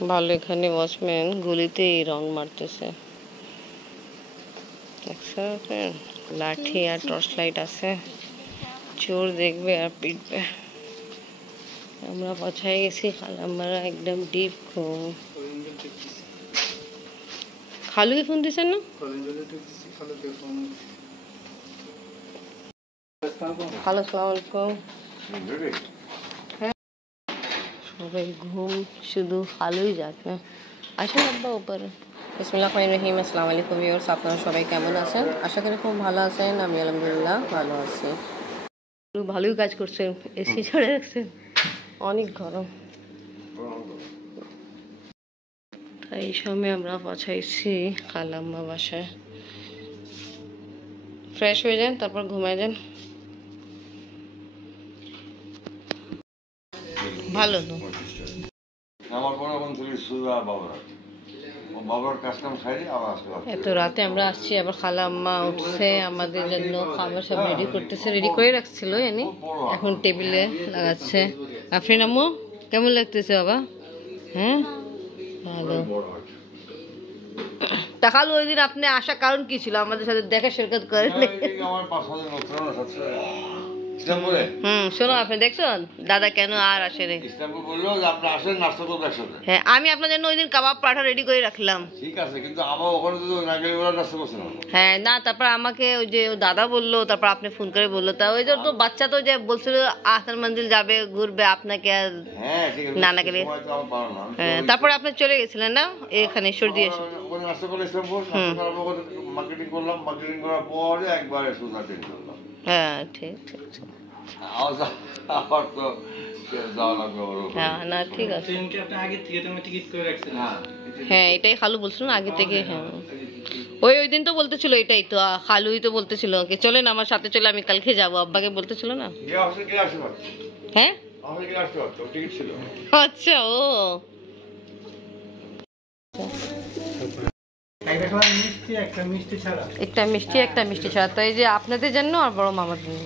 ভালো, এখানে watchman গুলিতেই round মারতেছে। লাঠি আর টর্চ লাইট আছে, চোর দেখবে আর পিটবে। আমরা পৌঁছায় গেছি খালাম্মারা একদম ডিপ ঘুম। খালুকে ফোন দিছেন না? হ্যালো, আসসালামু আলাইকুম। হ্যাঁ, সবাই ঘুম, শুধু খালুই যাচ্ছে। আসেন আব্বা উপরে। বিসমিল্লাহির রহমানির রহিম। আসসালামু আলাইকুম ভিউয়ার্স, আপনারা সবাই কেমন আছেন? আশা করি খুব ভালো আছেন। আমি আলহামদুলিল্লাহ ভালো আছি। ভালোই কাজ করছেন, এসি ছড়ে রাখছেন, অনেক গরম। এই সময় আমরা পৌঁছাইছি খালাম্মা বাসায়। ফ্রেশ হয়ে যান, তারপর ঘুমায় যান। ভালো তো। এত রাতে আমরা আসছি, আবার খালাম্মা উঠছে, আমাদের জন্য খাবার সব রেডি করতেছে, রেডি করে রাখছিল এনে, এখন টেবিলে লাগাচ্ছে। আফরিন আম্মু কেমন লাগতেছে বাবা? হ্যাঁ ভালো। টাকাল ওই দিন আপনি আসার কারণ কি ছিল? আমাদের সাথে দেখা সাক্ষাৎ করেন। শোনো, আপনি দেখছেন দাদা কেন আর আসে রে? হ্যাঁ, আমি আপনার জন্য ওই দিন কাবাব পাঠা রেডি করে রাখলাম। ঠিক আছে, কিন্তু আমার ওখানে তো না গেলে ওরা নাস্তা করছে না। হ্যাঁ না, তারপর আমাকে ওই যে দাদা বললো, তারপর আপনি ফোন করে বললো, তা ওই যে তো বাচ্চা তো যে বলছিল আহসান মঞ্জিল যাবে, ঘুরবে, আপনাকে আর নানাকে নিয়ে। হ্যাঁ, তারপরে আপনি চলে গেছিলেন না এখানে সর্দি এসে। হ্যাঁ ঠিক ঠিক। না ঠিক আছে। হ্যাঁ এটাই খালু বলছিল না আগে থেকে। হ্যাঁ ওই দিন তো বলতেছিল, এটাই তো খালুই তো বলতেছিল চলেন আমার সাথে, চলে আমি কালকে যাবো, আব্বাকে বলতেছিল না। হ্যাঁ আচ্ছা, ও একটা মিষ্টি একটা মিষ্টি ছাড়া, তো এই যে আপনাদের জন্য আর বড় মামার জন্য।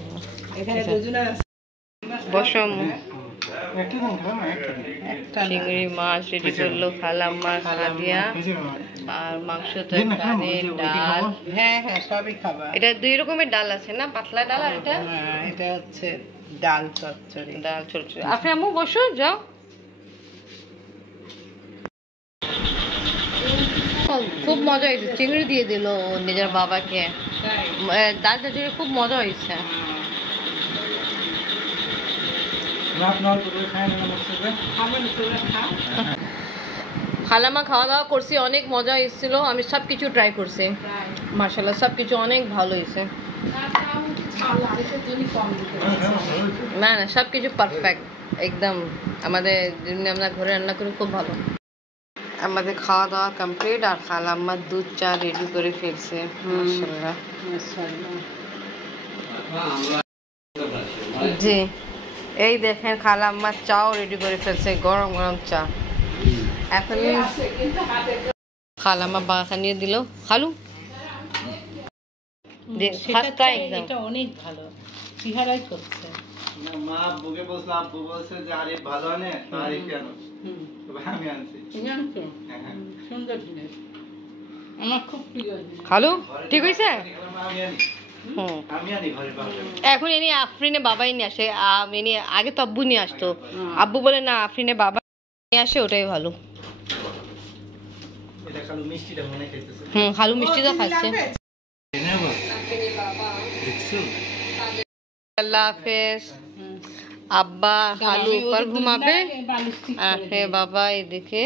বসম চিংড়ি মাছ রেডি করলো খালাম্মা, সাদিয়া, আর মাংস, তরকারি, ডাল। হ্যাঁ হ্যাঁ সবই খাবার। এটা দুই রকমের ডাল আছে না, পাতলা ডাল আর এটা হচ্ছে ডাল চচ্চড়ি। ডাল চচ্চড়ি। আপনি আম্মু বসো, যাও। খুব মজা হয়েছে, চিংড়ি দিয়ে দিল নিজের বাবাকে। ডাল চচ্চড়ি খুব মজা হয়েছে। খালাম্মা খাওয়া দাওয়া করছি, অনেক মজা এসেছিল। আমি সব কিছু ট্রাই করছি, মাশাআল্লাহ সব কিছু অনেক ভালো হয়েছে। না না, সব কিছু পারফেক্ট একদম। আমাদের যেমনি আমরা ঘরে রান্না করি খুব ভালো। আমাদের খাওয়া দাওয়া কমপ্লিট, আর খালাম্মা দুধ চা রেডি করে ফেলছে। মাশাআল্লাহ জি, এই দেখেন খালাম্মা চাও রেডি করে ফেলছে, গরম গরম চা। এখন খালাম্মা বাঁকা নিয়ে দিল। খালু এটা অনেক ভালো, চেহারাই করছে। মা আব্বুকে বলছে, আব্বু বলছে যে আরে ভালো আনে, আরে কেন আমি আনছি। সুন্দর জিনিস, আমার খুব প্রিয় জিনিস। খালু ঠিক হয়েছে। এখন এনে আফরিনে বাবাই নিয়ে আসে, এনে আগে তো আব্বু নিয়ে আসতো, আব্বু বলে না আফরিনে বাবা নিয়ে আসে, ওটাই ভালো। খালু মিষ্টিটা খাচ্ছে। আল্লাহ হাফেজ। আব্বা খালু উপর ঘুমাবে, আর বাবা এদিকে,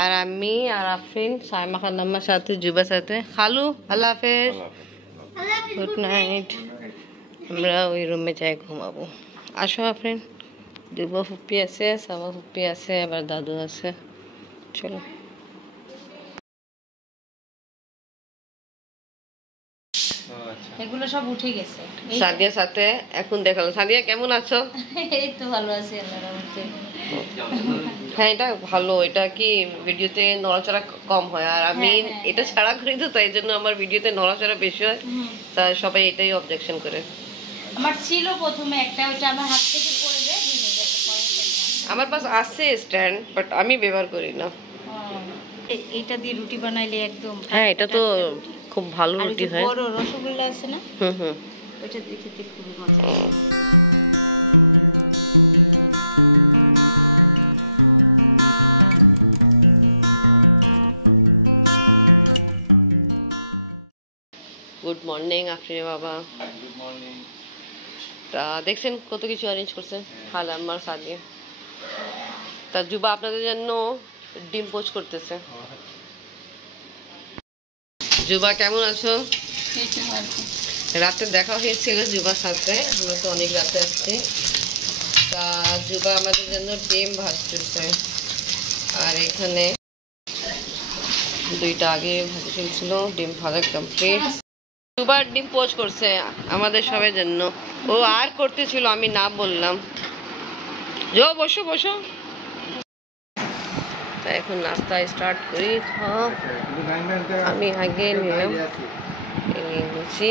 আর আমি আর আফরিন সাইমা খালাম্মার সাথে, জুবার সাথে। খালু আল্লাহ হাফেজ, গুড নাইট। আমরা ওই রুমে যাই ঘুমাবো। আসো আফরিন, দুবা ফুপি আছে, সাবা ফুপি আছে, আবার দাদু আছে, চলো। এগুলো সব উঠে গেছে সাদিয়ার সাথে। এখন দেখালো। সাদিয়া কেমন আছো? এই তো ভালো আছি আল্লাহর রহমতে। হ্যাঁ এটা ভালো, এটা কি ভিডিওতে নড়াচড়া কম হয়, আর আমি এটা ছাড়া করি তো, তাই জন্য আমার ভিডিওতে নড়াচড়া বেশি হয়, তা সবাই এটাই অবজেকশন করে। আমার ছিল প্রথমে একটা, ওটা আমার হাত থেকে পড়ে যায়, ভেঙে গেছে, পরে আমার পাশ আছে স্ট্যান্ড, বাট আমি ব্যবহার করি না। এটা দিয়ে রুটি বানাইলে একদম, হ্যাঁ এটা তো খুব ভালো রুটি হয়। বড় রসগোল্লা আছে না, হুম, ওইটা দিয়ে খেতে খুবই মজা। গুড মর্নিং আফরিন বাবা। Good morning. তা দেখছেন কত কিছু অ্যারেঞ্জ করছে খালাম্মার সাথে। তা জুবা আপনাদের জন্য ডিম পোচ করতেছে। জুবা কেমন আছো? রাতে দেখা হয়েছিল জুবার সাথে, আমরা তো অনেক রাতে আসছি। তা জুবা আমাদের জন্য ডিম ভাজতেছে, আর এখানে দুইটা আগে ভাজি চলছিল, ডিম ভাজা কমপ্লিট। দুবার ডিম পোচ করছে আমাদের সবার জন্য, ও আর করতেছিল আমি না বললাম। যো বসো বসো। তা এখন নাস্তা স্টার্ট করি। আমি আগে নিলাম নিয়েছি,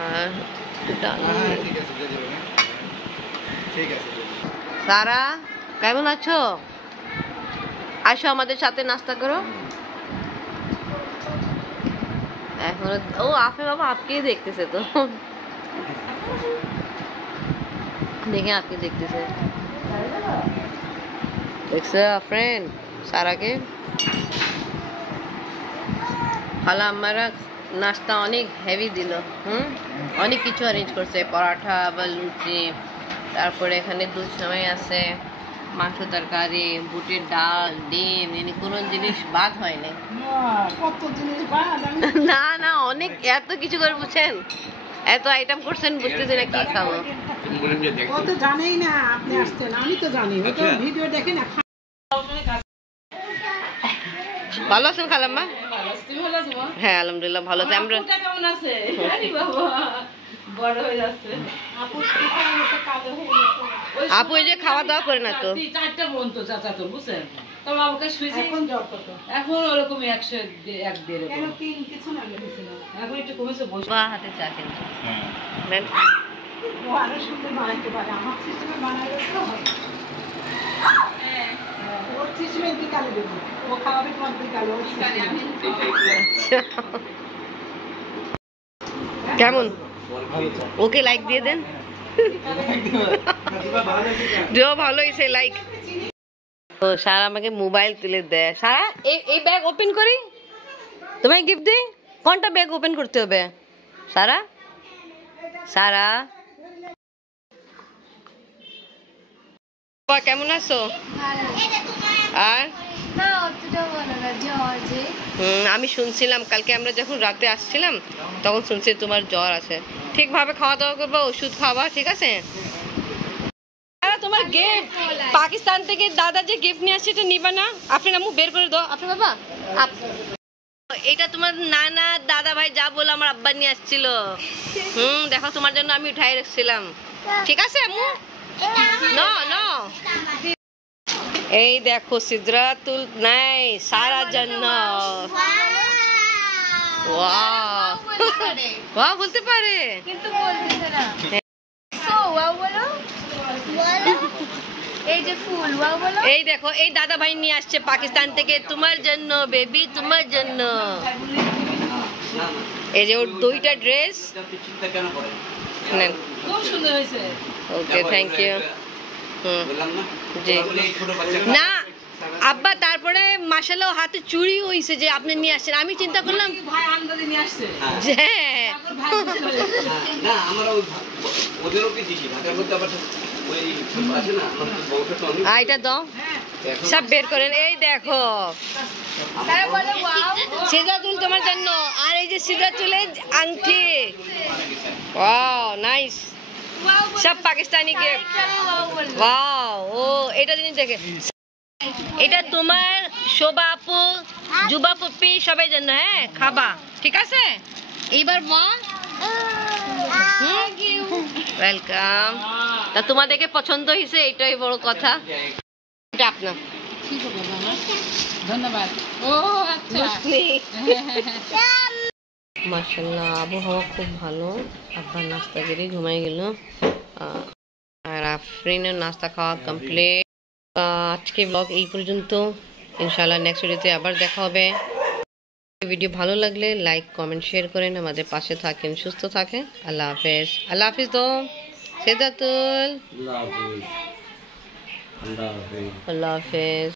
আর সারা কেমন আছো? আসো আমাদের সাথে নাস্তা করো। এখন ও আপে বাবা আপকেই দেখতেছে, তো দেখে আপকে দেখতেছে। দেখছো ফ্রেন্ড সারাকে? খালা আমারা নাস্তা অনেক হেভি দিল। অনেক কিছু অ্যারেঞ্জ করছে, পরাঠা বা লুচি, তারপরে এখানে দুধ সেমাই আছে, মাংস তরকারি, বুটের ডাল, ডিম, এনে কোনো জিনিস বাদ হয়নি। না না অনেক এত কিছু করে বুঝছেন, এত আইটেম করছেন, বুঝতেছি না কি খাবো। ও তো জানেই না আপনি আসছেন, আমি তো জানি, ও তো ভিডিও দেখে না। ভালো আছেন খালাম্মা? হ্যাঁ আলহামদুলিল্লাহ ভালো আছি আমরা। আপু এই যে খাওয়া দাওয়া করে না তো। চারটা বোন তো চাচা তো বুঝছেন, তবে আমাকে শুয়েছে এখন জ্বর কত, এখন ওরকম 100-1.5 কেন কিছু না লেগেছিল, এখন একটু কমেছে। বা হাতে চা খেতে নেন। ও আরো সুন্দর বানাইতে পারে, আমার সিস্টেমে বানাইলে তো হয়। ওর সিস্টেমে বিকালে দেবো, ও খাওয়াবে তোমার বিকালে। কেমন ওকে লাইক দিয়ে দেন। जो ভালো হইছে লাইক। তো সারা আমাকে মোবাইল তুলে দেয়। সারা এই ব্যাগ ওপেন করি, তোমায় গিফট দিই। কোনটা ব্যাগ ওপেন করতে হবে সারা? সারা কেমন আছো? আর আমি শুনছিলাম কালকে আমরা যখন রাতে আসছিলাম তখন শুনছি তোমার জ্বর আছে। ঠিকভাবে খাওয়া দাওয়া করবা, ওষুধ খাওয়া, ঠিক আছে? তোমার গিফট পাকিস্তান থেকে দাদা যে গিফট নিয়ে আসছে এটা নিবা না? আপনি আম্মু বের করে দাও। আপনি বাবা এটা তোমার নানা দাদা ভাই যা বলে আমার আব্বা নিয়ে আসছিল। দেখো তোমার জন্য আমি উঠাই রাখছিলাম, ঠিক আছে আম্মু? না না এই দেখো সিদরাতুল নাই সারা জন্য। ওয়াও ওয়াও বলতে পারে কিন্তু বলতেছে না। সো ওয়াও বলো, এই যে ফুল ওয়াও বলো। এই দেখো এই দাদা ভাই নিয়ে আসছে পাকিস্তান থেকে তোমার জন্য বেবি, তোমার জন্য। এই যে ওর দুইটা ড্রেস নেন। খুব সুন্দর হয়েছে। Okay thank you. জি না আব্বা, তারপরে মাশাআল্লাহ হাতে চুড়ি হইছে যে আপনি নিয়ে আসছেন। আমি চিন্তা করলাম ভাই আন্দাজে নিয়ে আসছে যে না আমরা ওদেরও কি দিছি ঢাকার মধ্যে আবার ওই আছে না আমাদের বউটা তো অনেক। এটা দাও সব বের করেন। এই দেখো তারা বলে ওয়াও সিদরাতুল তোমার জন্য, আর এই যে সিদরাতুলের আংটি। ওয়াও নাইস, ওয়াও সব পাকিস্তানি গিফট। ওয়াও বলবে। ওয়াও ও এটা জিনিস দেখে, এটা তোমার শোভা আপু, জুবা পুপি সবাই জন্য। হ্যাঁ খাবা, ঠিক আছে? এইবার মা ওয়েলকাম। তা তোমাদেরকে পছন্দ হয়েছে এটাই বড় কথা। এটা আপনার ধন্যবাদ। ও আচ্ছা মাশাআল্লাহ আবহাওয়া খুব ভালো। আব্বা নাস্তা করে ঘুমাই গেল, আর আফরিনের নাস্তা খাওয়া কমপ্লিট। আজকে ব্লগ এই পর্যন্ত। ইনশাআল্লাহ নেক্সট ভিডিওতে আবার দেখা হবে। ভিডিও ভালো লাগলে লাইক কমেন্ট শেয়ার করেন, আমাদের পাশে থাকেন, সুস্থ থাকেন। আল্লাহ হাফেজ। আল্লাহ হাফিজ তো সেজাতুল। আল্লাহ হাফেজ।